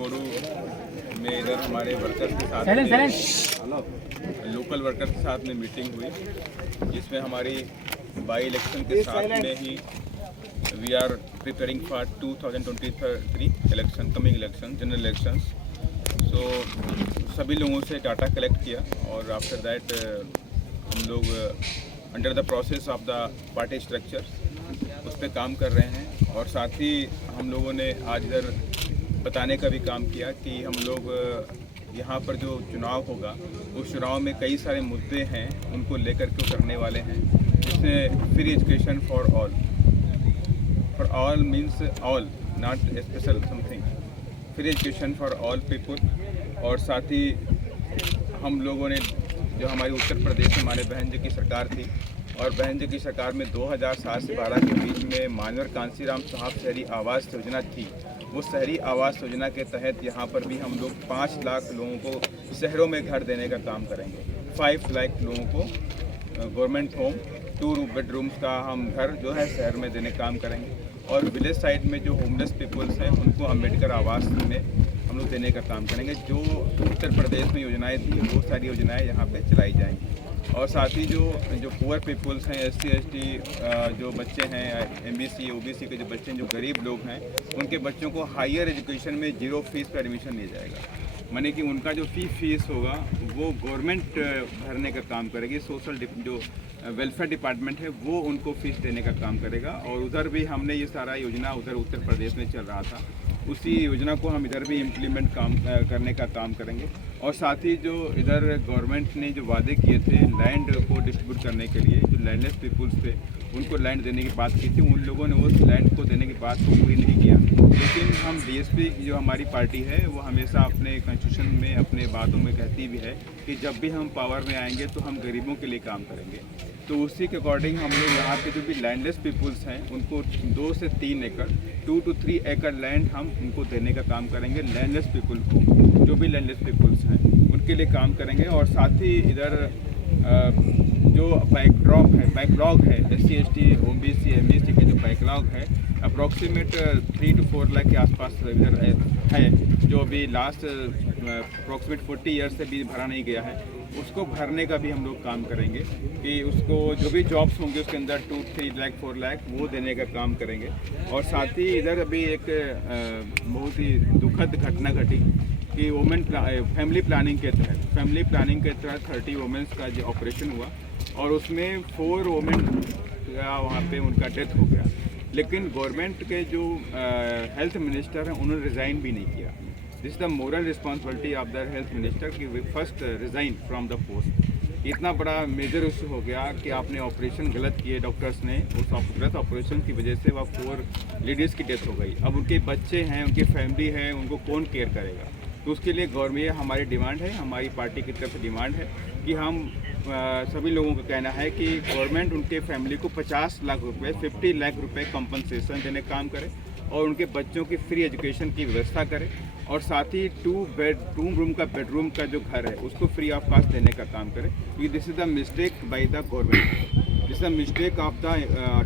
बोरू में इधर हमारे वर्कर्स के साथ लोकल वर्कर्स के साथ में मीटिंग हुई, जिसमें हमारी बाई इलेक्शन के साथ में ही we are preparing for 2023 election, coming election, general elections. So सभी लोगों से डाटा कलेक्ट किया और आफ्टर दैट हम लोग under the process of the party structure उस पर काम कर रहे हैं। और साथ ही हम लोगों ने आज इधर बताने का भी काम किया कि हम लोग यहाँ पर जो चुनाव होगा उस चुनाव में कई सारे मुद्दे हैं, उनको लेकर के करने वाले हैं, जिसमें free education for all means all, not special something, free education for all people. और साथ ही हम लोगों ने जो हमारी उत्तर प्रदेश में हमारे बहन जी की सरकार थी और बहन जी की सरकार में 2007 से 12 के बीच में मानवर कांसीराम साहब शहरी आवास योजना थी, वो शहरी आवास योजना के तहत यहाँ पर भी हम लोग 5 लाख लोगों को शहरों में घर देने का काम करेंगे। 5 लाख लोगों को गवर्नमेंट होम 2 बेडरूम्स का हम घर जो है शहर में देने का काम करेंगे। और विलेज साइड में जो होमलेस पीपल्स हैं उनको अम्बेडकर आवास में हम लोग देने का काम करेंगे। जो उत्तर प्रदेश में योजनाएं थी वो सारी योजनाएं यहाँ पे चलाई जाएंगी। और साथ ही जो पुअर पीपल्स हैं, SC ST जो बच्चे हैं, MBC OBC के जो बच्चे हैं, जो गरीब लोग हैं, उनके बच्चों को हायर एजुकेशन में 0 फीस पर एडमिशन दिया जाएगा। माने कि उनका जो फीस होगा वो गवर्नमेंट भरने का काम करेगी। सोशल जो वेलफेयर डिपार्टमेंट है वो उनको फीस देने का काम करेगा। और उधर भी हमने ये सारा योजना उधर उत्तर प्रदेश में चल रहा था, उसी योजना को हम इधर भी इम्प्लीमेंट करने का काम करेंगे। और साथ ही जो इधर गवर्नमेंट ने जो वादे किए थे लैंड को डिस्ट्रीब्यूट करने के लिए, जो लैंडलेस पीपल्स थे उनको लैंड देने की बात की थी, उन लोगों ने उस लैंड को देने की बात को पूरी नहीं किया। लेकिन हम BSP जो हमारी पार्टी है वो हमेशा अपने कॉन्स्टिट्यूशन में अपने बातों में कहती भी है कि जब भी हम पावर में आएंगे तो हम गरीबों के लिए काम करेंगे। तो उसी के अकॉर्डिंग हम लोग यहाँ पे जो भी लैंडलेस पीपल्स हैं उनको 2 से 3 एकड़ 2 to 3 एकड़ लैंड हम उनको देने का काम करेंगे। लैंडलेस पीपल को, जो भी लैंडलेस पीपल्स हैं उनके लिए काम करेंगे। और साथ ही इधर जो बैकलॉग है SC ST OBC MBC के जो बैकलॉग है अप्रॉक्सीमेट 3 to 4 लाख के आसपास इधर है, जो अभी लास्ट अप्रॉक्सीमेट 40 ईयर्स से भी भरा नहीं गया है, उसको भरने का भी हम लोग काम करेंगे कि उसको जो भी जॉब्स होंगे उसके अंदर 2-3 लाख 4 लाख वो देने का काम करेंगे। और साथ ही इधर अभी एक बहुत ही दुखद घटना घटी कि फैमिली प्लानिंग के तहत 30 वुमेंस का जो ऑपरेशन हुआ और उसमें 4 वुमेन का वहाँ पे उनका डेथ हो गया। लेकिन गवर्नमेंट के जो हेल्थ मिनिस्टर हैं उन्होंने रिज़ाइन भी नहीं किया। This is the moral responsibility of the health minister कि we first resign from the post. इतना बड़ा मेजर इशू हो गया कि आपने ऑपरेशन गलत किए डॉक्टर्स ने, उस गलत ऑपरेशन की वजह से वह 4 लेडीज़ की डेथ हो गई। अब उनके बच्चे हैं, उनकी फैमिली है, उनको कौन केयर करेगा? तो उसके लिए गवर्नमेंट हमारी डिमांड है, हमारी पार्टी की तरफ से डिमांड है कि हम सभी लोगों का कहना है कि गवर्नमेंट उनके फैमिली को 50 लाख रुपए 50 लाख रुपए कंपनसेशन देने का काम करे और उनके बच्चों की फ्री एजुकेशन की व्यवस्था करे। और साथ ही 2 बेडरूम का जो घर है उसको फ्री ऑफ कॉस्ट देने का काम करे। क्योंकि this is the mistake by the government, this is the mistake of the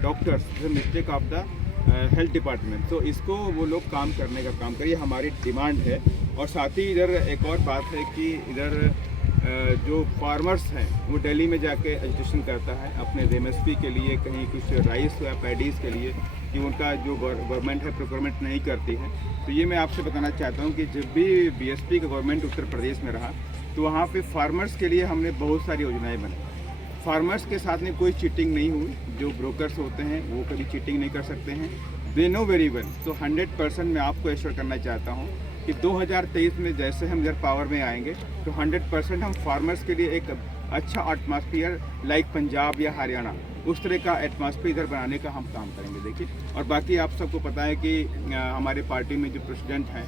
doctors, this is mistake of the health department. तो इसको वो लोग काम करने का काम करें, हमारी डिमांड है। और साथ ही इधर एक और बात है कि इधर जो फार्मर्स हैं वो दिल्ली में जाके एजुकेशन करता है अपने MSP के लिए, कहीं कुछ राइस या पैडीज़ के लिए, कि उनका जो गवर्नमेंट है प्रोक्योरमेंट नहीं करती है। तो ये मैं आपसे बताना चाहता हूँ कि जब भी BSP का गवर्नमेंट उत्तर प्रदेश में रहा तो वहाँ पे फार्मर्स के लिए हमने बहुत सारी योजनाएं बनाई। फार्मर्स के साथ में कोई चीटिंग नहीं हुई। जो ब्रोकर्स होते हैं वो कभी चीटिंग नहीं कर सकते हैं, दे नो वेरी वेल। तो 100% मैं आपको एश्योर करना चाहता हूँ कि 2023 में जैसे हम इधर पावर में आएंगे तो 100% हम फार्मर्स के लिए एक अच्छा एटमॉस्फेयर लाइक पंजाब या हरियाणा उस तरह का एटमॉस्फेयर इधर बनाने का हम काम करेंगे। देखिए, और बाकी आप सबको पता है कि हमारे पार्टी में जो प्रेसिडेंट हैं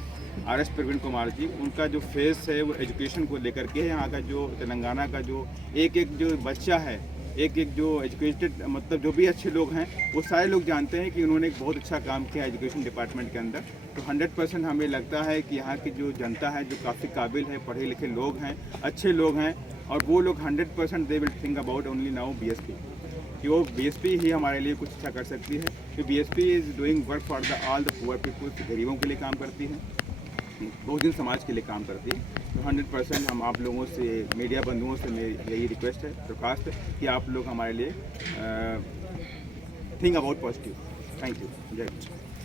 RS प्रवीण कुमार जी, उनका जो फेस है वो एजुकेशन को लेकर के है। यहाँ का जो तेलंगाना का जो एक जो बच्चा है, एक जो एजुकेटेड मतलब जो भी अच्छे लोग हैं वो सारे लोग जानते हैं कि उन्होंने एक बहुत अच्छा काम किया एजुकेशन डिपार्टमेंट के अंदर। तो 100% हमें लगता है कि यहाँ की जो जनता है जो काफ़ी काबिल है, पढ़े लिखे लोग हैं, अच्छे लोग हैं, और वो लोग 100% they will think about only now BSP, कि वो BSP ही हमारे लिए कुछ अच्छा कर सकती है। कि BSP is doing work for the all the poor people, गरीबों के लिए काम करती है। बहुजन समाज के लिए काम करती है। तो 100% हम आप लोगों से, मीडिया बंधुओं से मेरी यही रिक्वेस्ट है, दरख्वास्त है कि आप लोग हमारे लिए think about positive. Thank you. जय हिंद।